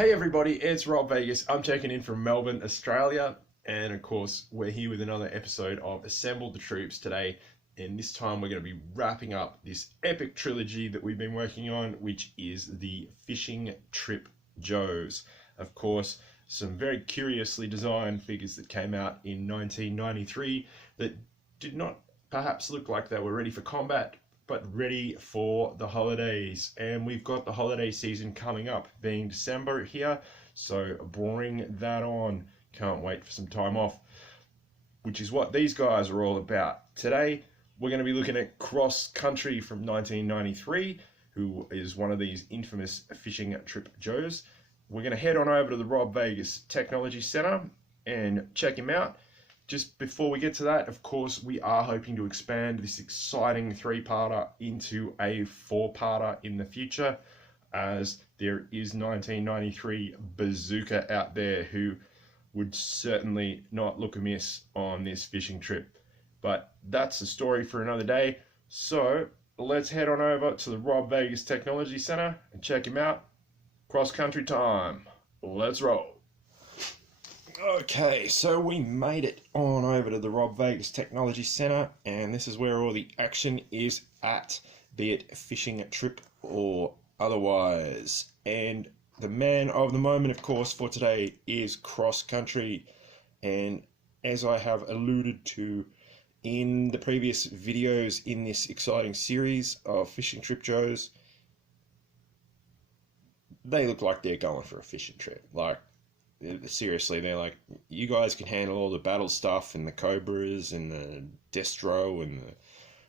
Hey everybody, it's Rob Vegas. I'm checking in from Melbourne, Australia, and of course we're here with another episode of Assemble the Troops today, and this time we're going to be wrapping up this epic trilogy that we've been working on, which is the Fishing Trip Joes. Of course, some very curiously designed figures that came out in 1993 that did not perhaps look like they were ready for combat, but ready for the holidays. And we've got the holiday season coming up, being December here, so bring that on. Can't wait for some time off, which is what these guys are all about. Today we're going to be looking at Cross Country from 1993, who is one of these infamous Fishing Trip Joes. We're going to head on over to the Rob Vegas Technology Centre and check him out. Just before we get to that, of course, we are hoping to expand this exciting three-parter into a four-parter in the future, as there is 1993 Bazooka out there who would certainly not look amiss on this fishing trip. But that's a story for another day. So let's head on over to the Rob Vegas Technology Centre and check him out. Cross-country time. Let's roll. Okay, so we made it on over to the Rob Vegas Technology Centre, and this is where all the action is at, be it fishing trip or otherwise. And the man of the moment, of course, for today is Cross Country. And as I have alluded to in the previous videos in this exciting series of Fishing Trip Joes, they look like they're going for a fishing trip. Like, seriously, they're like, you guys can handle all the battle stuff and the Cobras and the Destro and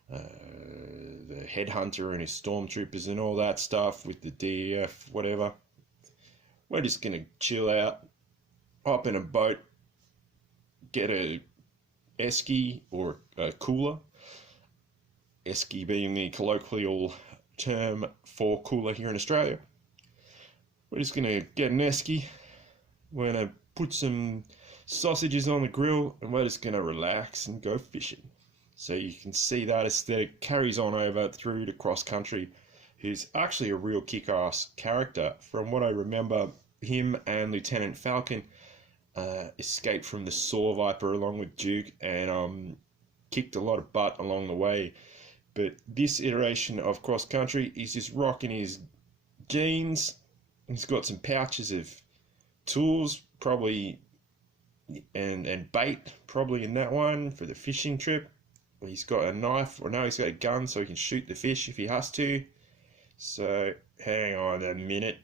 the Headhunter and his Stormtroopers and all that stuff with the DEF, whatever. We're just going to chill out, hop in a boat, get a esky or a cooler. Esky being the colloquial term for cooler here in Australia. We're just going to get an esky. We're going to put some sausages on the grill and we're just going to relax and go fishing. So you can see that aesthetic carries on over through to Cross Country, who's actually a real kick-ass character. From what I remember, him and Lieutenant Falcon escaped from the Saw Viper along with Duke and kicked a lot of butt along the way. But this iteration of Cross Country, he's just rocking his jeans. He's got some pouches of tools, probably, and bait, probably in that one for the fishing trip. He's got a knife, or no, he's got a gun so he can shoot the fish if he has to. So, hang on a minute.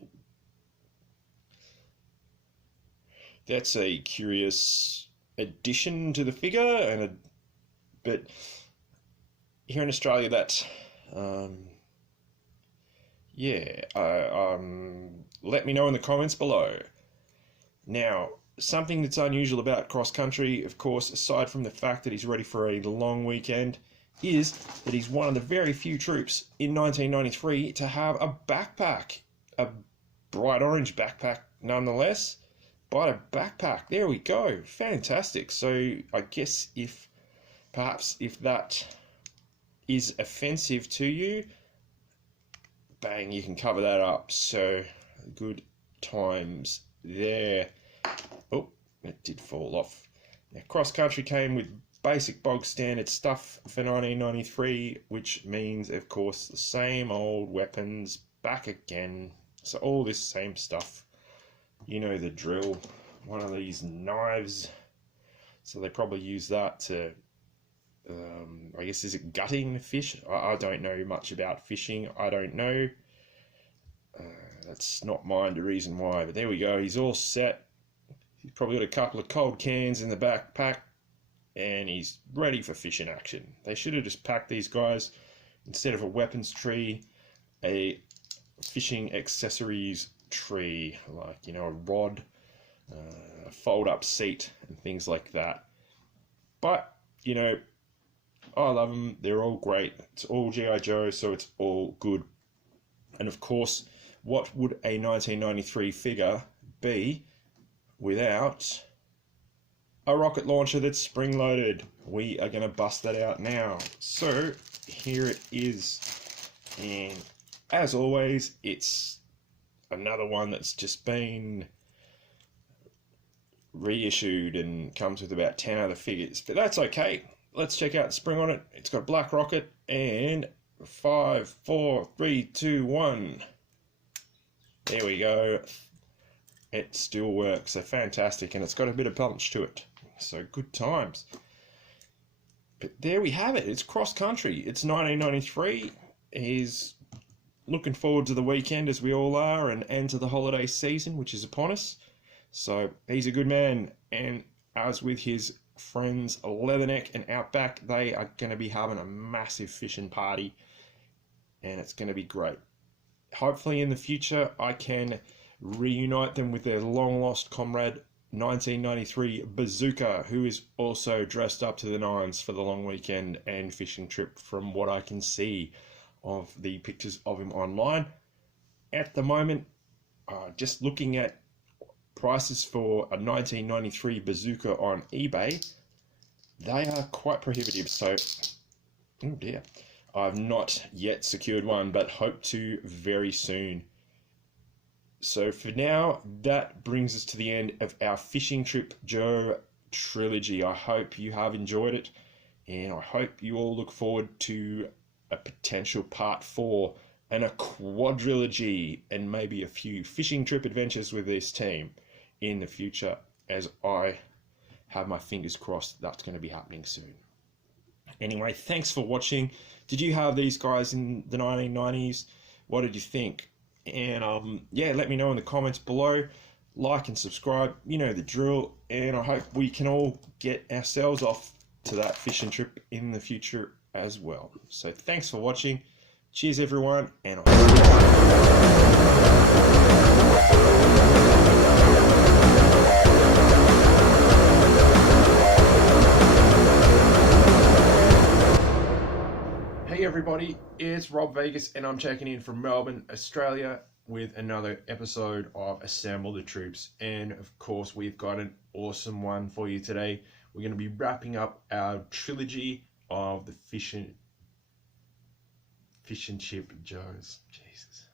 That's a curious addition to the figure, but here in Australia, that's, let me know in the comments below. Now, something that's unusual about Cross Country, of course, aside from the fact that he's ready for a long weekend, is that he's one of the very few troops in 1993 to have a backpack. A bright orange backpack nonetheless, but a backpack. There we go. Fantastic. So I guess if that is offensive to you, bang, you can cover that up. So good times there. Oh, it did fall off. Now, Cross Country came with basic bog standard stuff for 1993, which means, of course, the same old weapons back again. So all this same stuff, you know the drill. One of these knives, so they probably use that to, I guess, is it gutting the fish? I don't know much about fishing. I don't know. That's not mind the reason why, but there we go. He's all set. He's probably got a couple of cold cans in the backpack, and he's ready for fishing action. They should have just packed these guys, instead of a weapons tree, a fishing accessories tree, like, you know, a rod, a fold-up seat, and things like that. But, you know, I love them. They're all great. It's all G.I. Joe, so it's all good. And of course, what would a 1993 figure be without a rocket launcher that's spring-loaded? We are going to bust that out now. So here it is, and as always, it's another one that's just been reissued and comes with about 10 other figures, but that's okay. Let's check out the spring on it. It's got Black Rocket, and 5, 4, 3, 2, 1. There we go. It still works, so fantastic, and it's got a bit of punch to it, so good times. But there we have it. It's cross country. It's 1993. He's looking forward to the weekend, as we all are, and to the holiday season, which is upon us. So he's a good man, and as with his friends Leatherneck and Outback, they are going to be having a massive fishing party, and it's going to be great. Hopefully in the future I can reunite them with their long lost comrade 1993 Bazooka, who is also dressed up to the nines for the long weekend and fishing trip, from what I can see of the pictures of him online. At the moment, just looking at prices for a 1993 Bazooka on eBay, they are quite prohibitive. So, oh dear, I've not yet secured one, but hope to very soon. So for now, that brings us to the end of our Fishing Trip Joe trilogy. I hope you have enjoyed it, and I hope you all look forward to a potential part 4 and a quadrilogy and maybe a few fishing trip adventures with this team in the future, as I have my fingers crossed that's going to be happening soon. Anyway, thanks for watching. Did you have these guys in the 1990s? What did you think? And yeah, let me know in the comments below. Like and subscribe, you know the drill, and I hope we can all get ourselves off to that fishing trip in the future as well. So thanks for watching. Cheers everyone, and Hey everybody, it's Rob Vegas, and I'm checking in from Melbourne, Australia, with another episode of Assemble the Troops. And of course, we've got an awesome one for you today. We're going to be wrapping up our trilogy of the Fishing Trip Joes. Jesus.